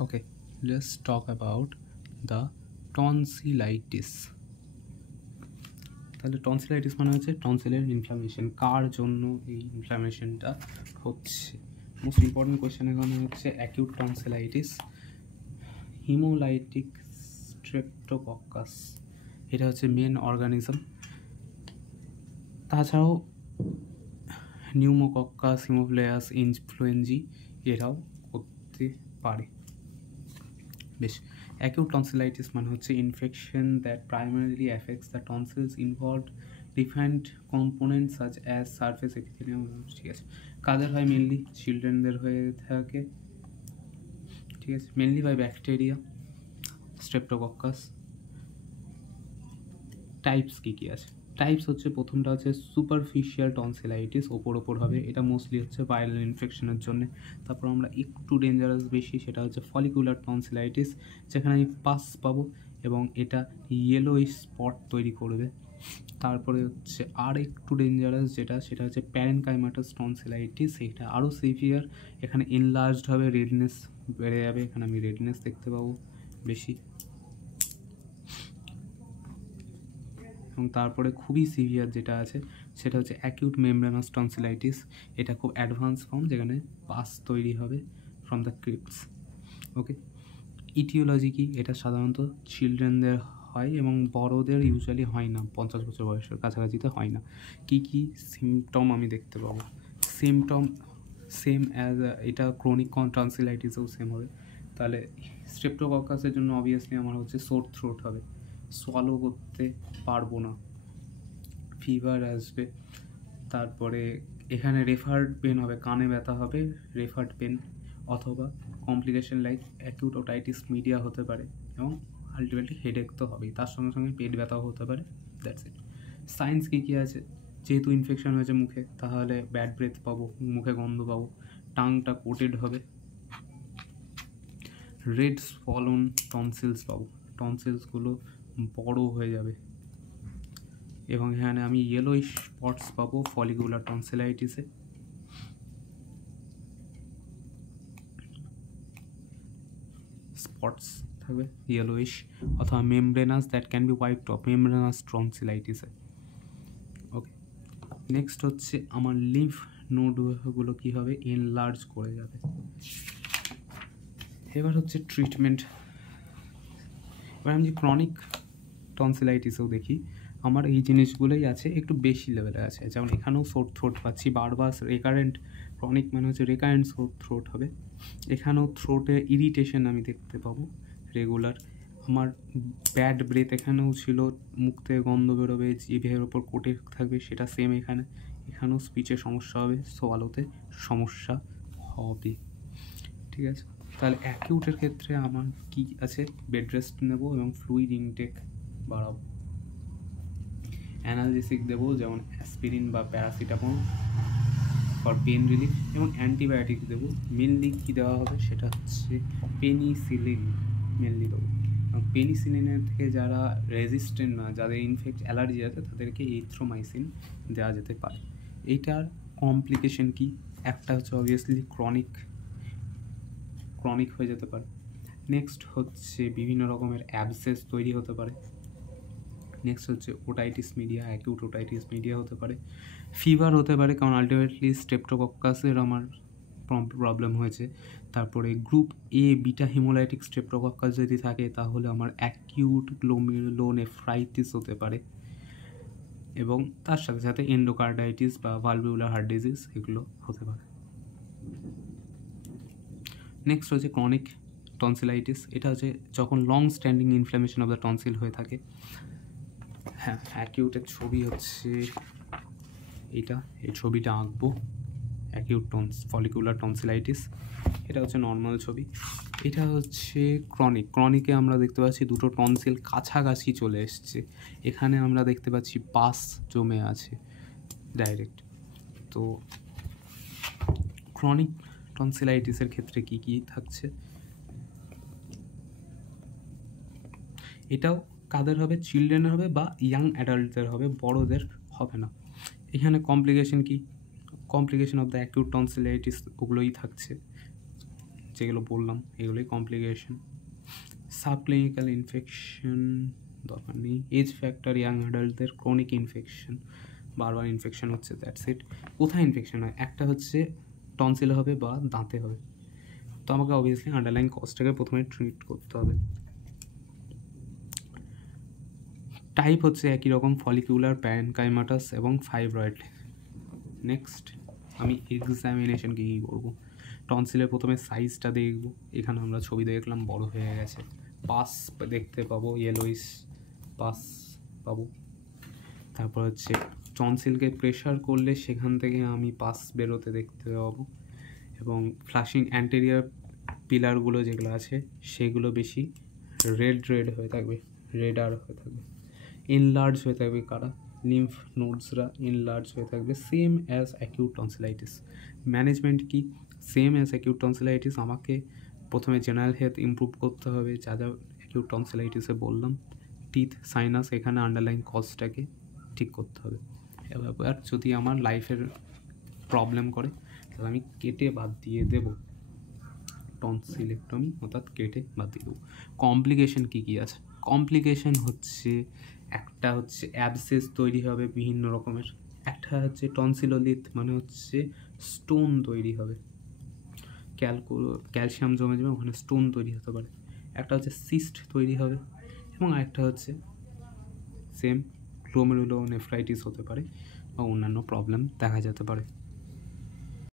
Okay, let's talk about the tonsillitis. তাহলে tonsillitis মানে হচ্ছে টনসিলের ইনফ্লামেশন। কার জন্য এই ইনফ্লামেশনটা হচ্ছে? মোস্ট ইম্পর্টেন্ট কোয়েশ্চেন এখানে হচ্ছে অ্যাকিউট টনসিলাইটিস, হিমোলাইটিক স্ট্রেপ্টোকক্কাস, এটা হচ্ছে মেন অর্গানিজম। তাছাড়াও নিউমোকক্কাস, হিমোফিলাস, ইনফ্লুয়েঞ্জি এরাও করতে পারে। বেশ, অ্যাকিউট টনসিলাইটিস মানে হচ্ছে infection that primarily affects the tonsils involved different components such as surface epithelium. ঠিক আছে, কাদের হয়? মেনলি চিলড্রেনদের হয়ে থাকে। ঠিক আছে, mainly by bacteria streptococcus. Types কী আছে? টাইপস হচ্ছে, প্রথমটা হচ্ছে সুপারফিশিয়াল টনসিলাইটিস, ওপর হবে, এটা মোস্টলি হচ্ছে ভাইরাল ইনফেকশনের জন্য। তারপর আমরা একটু ডেঞ্জারাস বেশি, সেটা হচ্ছে ফলিকুলার টনসিলাইটিস, যেখানে আমি পাস পাবো এবং এটা ইয়েলোইশ স্পট তৈরি করবে। তারপরে হচ্ছে আর একটু ডেঞ্জারাস যেটা, সেটা হচ্ছে প্যারেনকাইমাটাস টনসিলাইটিস, এটা আরও সিভিয়ার, এখানে এনলার্জড হবে, রেডনেস বেড়ে যাবে, এখানে আমি রেডনেস দেখতে পাবো বেশি। এবং তারপরে খুবই সিভিয়ার যেটা আছে সেটা হচ্ছে অ্যাকিউট মেমব্রেনাস টনসিলাইটিস, এটা খুব অ্যাডভান্স ফর্ম, যেখানে পাস তৈরি হবে ফ্রম দ্য ক্রিপ্টস। ওকে, ইটিওলজি কি? এটা সাধারণত চিলড্রেনদের হয় এবং বড়দের ইউজুয়ালি হয় না, 50 বছর বয়সের কাছাকাছিতে হয় না। কি সিমটম আমি দেখতে পাবো? সিমটম সেম অ্যাজ এটা ক্রনিক টনসিলাইটিসেও সেম হবে। তাহলে স্ট্রেপ্টোকক্কাসের জন্য অবভিয়াসলি আমার হচ্ছে সোর থ্রোট হবে, সোয়ালো করতে পারবো না, ফিভার আসবে। তারপরে এখানে রেফার্ড পেন হবে, কানে ব্যথা হবে, রেফার্ড পেন, অথবা complication like acute otitis media হতে পারে, এবং আলটিমেটলি হেডেক তো হবেই, তার সঙ্গে সঙ্গে পেট ব্যথাও হতে পারে। That's it. সায়েন্স কী আছে? যেহেতু ইনফেকশন হয়েছে মুখে, তাহলে ব্যাড ব্রেথ পাবো, মুখে গন্ধ পাবো, টাংটা কোটেড হবে, রেড স্পলন টনসিলস পাবো, টনসিলসগুলো বড় হয়ে যাবে, এবং এখানে আমি ইয়েলোইশ স্পটস পাবো ফলিকুলার টনসিলাইটিসে। স্পটস থাকবে ইয়েলোইশ, অথবা membranous that can be white top, membranous টনসিলাইটিসে। ওকে, নেক্সট হচ্ছে আমার লিম্ফ নোডগুলো কী হবে? এনলার্জ করে যাবে। এবার হচ্ছে ট্রিটমেন্ট। এবার আমি যে ক্রনিক টনসিলাইটিসেও দেখি আমার এই জিনিসগুলোই আছে, একটু বেশি লেভেলে আছে। যেমন এখানেও সোর থ্রোট পাচ্ছি বারবার, রেকারেন্ট, ক্রনিক মানে হচ্ছে রেকারেন্ট সোর থ্রোট হবে। এখানেও থ্রোটে ইরিটেশন আমি দেখতে পাবো রেগুলার। আমার ব্যাড ব্রেথ এখানেও ছিল, মুখ থেকে গন্ধ বেরোবে, জিভের ওপর কোটে থাকবে, সেটা সেম এখানে। এখানেও স্পিচে সমস্যা হবে, সোয়ালোতে সমস্যা হবে। ঠিক আছে, তাহলে অ্যাকিউটের ক্ষেত্রে আমার কি আছে? বেড রেস্ট নেবো এবং ফ্লুইড ইনটেক বাড়াবো, অ্যানালজেসিক দেবো যেমন অ্যাসপিরিন বা প্যারাসিটামল ফর পেন রিলিফ, এবং অ্যান্টিবায়োটিক দেবো। মেনলি কী দেওয়া হবে? সেটা হচ্ছে পেনিসিলিন মেনলি দেবো। এবং পেনিসিলিনের থেকে যারা রেজিস্ট্যান্ট না, যাদের অ্যালার্জি আছে, তাদেরকে এরিথ্রোমাইসিন দেওয়া যেতে পারে। এইটার কমপ্লিকেশন কি? একটা হচ্ছে অবভিয়াসলি ক্রনিক হয়ে যেতে পারে। নেক্সট হচ্ছে বিভিন্ন রকমের অ্যাবসেস তৈরি হতে পারে। নেক্সট হচ্ছে otitis media, acute otitis media হতে পারে। ফিভার হতে পারে, কারণ আলটিমেটলি স্ট্রেপ্টোকক্কাসের আমার প্রবলেম হয়েছে। তারপরে group A beta hemolytic streptococcus যদি থাকে, তাহলে আমার অ্যাকিউট গ্লোমেরুলোনেফ্রাইটিস হতে পারে, এবং তার সাথে সাথে এন্ডোকার্ডাইটিস বা ভালভিউলার হার্ট ডিজিজ এগুলো হতে পারে। নেক্সট হচ্ছে ক্রনিক টনসিলাইটিস। এটা হচ্ছে যখন long standing inflammation of the tonsil হয়ে থাকে। হ্যাঁ, অ্যাকিউটের ছবি হচ্ছে এইটা, এই ছবিটা আঁকবো, অ্যাকিউট ফলিকুলার টনসিলাইটিস, এটা হচ্ছে নর্মাল ছবি। এটা হচ্ছে ক্রনিকে আমরা দেখতে পাচ্ছি দুটো টনসিল কাছাকাছি চলে এসছে, এখানে আমরা দেখতে পাচ্ছি পাস জমে আছে ডাইরেক্ট। তো ক্রনিক টনসিলাইটিসের ক্ষেত্রে কি কি থাকছে? এটাও কাদের হবে? চিলড্রেনের হবে বা ইয়াং অ্যাডাল্টদের হবে, বড়দের হবে না। এখানে কমপ্লিকেশন কি? Complication of the acute tonsillitis ওগুলোই থাকছে, যেগুলো বললাম এগুলোই কমপ্লিকেশন। সাবক্লিনিক্যাল ইনফেকশন দরকার নেই। এজ ফ্যাক্টর ইয়াং অ্যাডাল্টদের ক্রনিক ইনফেকশন, বারবার ইনফেকশন হচ্ছে, দ্যাটস ইট। কোথায় ইনফেকশন হয়? একটা হচ্ছে টনসিল হবে বা দাঁতে হবে, তো আমাকে অবভিয়াসলি আন্ডারলাইন কজটাকে প্রথমে ট্রিট করতে হবে। টাইপ হচ্ছে একই রকম, ফলিকুলার, প্যারেনকাইমাটাস এবং ফাইব্রয়েড। নেক্সট আমি এক্সামিনেশন কী কী করবো? টনসিলের প্রথমে সাইজটা দেখব, এখানে আমরা ছবি দেখলাম বড় হয়ে গেছে। পাস দেখতে পাবো, ইয়েলোইস পাস পাবো। তারপর হচ্ছে টনসিলকে প্রেশার করলে সেখান থেকে আমি পাস বেরোতে দেখতে পাবো, এবং ফ্লাশিং অ্যান্টেরিয়ার পিলারগুলো যেগুলো আছে সেগুলো বেশি রেড হয়ে থাকবে, রেডার হয়ে থাকবে, ইনলার্জ হয়ে থাকবে। কারা? লিম্ফ নোডসরা ইনলার্জ হয়ে থাকবে, same as acute tonsillitis. Management কি? সেম অ্যাজ অ্যাকিউট টনসিলাইটিস, আমাকে প্রথমে জেনারেল হেলথ ইমপ্রুভ করতে হবে, যা যা অ্যাকিউট টনসিলাইটিসে বললাম। টিথ, সাইনাস, এখানে আন্ডারলাইন কজটাকে ঠিক করতে হবে। এবার যদি আমার লাইফের প্রবলেম করে তাহলে আমি কেটে বাদ দিয়ে দেবো, টনসিলেক্টমি অর্থাৎ কেটে বাদ দিয়ে দেবো। কমপ্লিকেশন কী কী আছে? কমপ্লিকেশন হচ্ছে একটা হচ্ছে অ্যাবসেস তৈরি হবে বিভিন্ন রকমের, একটা হচ্ছে টনসিলোলিথ মানে হচ্ছে স্টোন তৈরি হবে, ক্যালসিয়াম জমে যাবে, ওখানে স্টোন তৈরি হতে পারে। একটা হচ্ছে সিস্ট তৈরি হবে, এবং আরেকটা হচ্ছে সেম গ্লোমেরুলোনেফ্রাইটিস হতে পারে বা অন্যান্য প্রবলেম দেখা যেতে পারে।